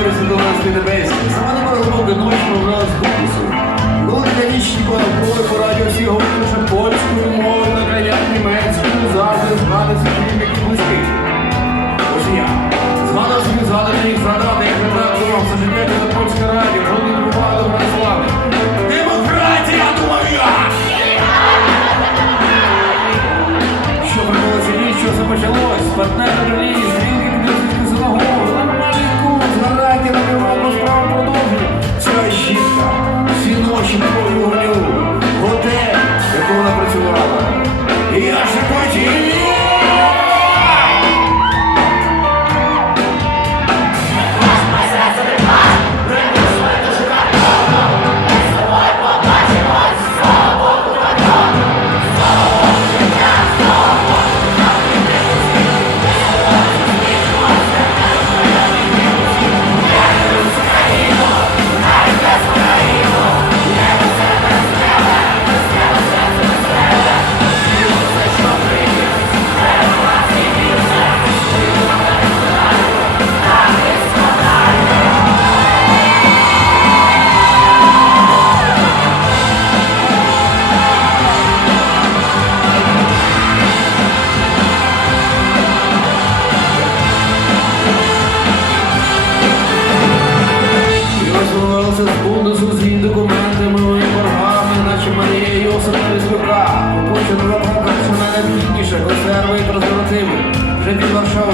зорі світовості небесні. Сама не порахунка ночі програла з голосу. Велика ніч ніколи по радіо всі говорили, що польською мовою. Música консерви і презервативи. Вже від Варшави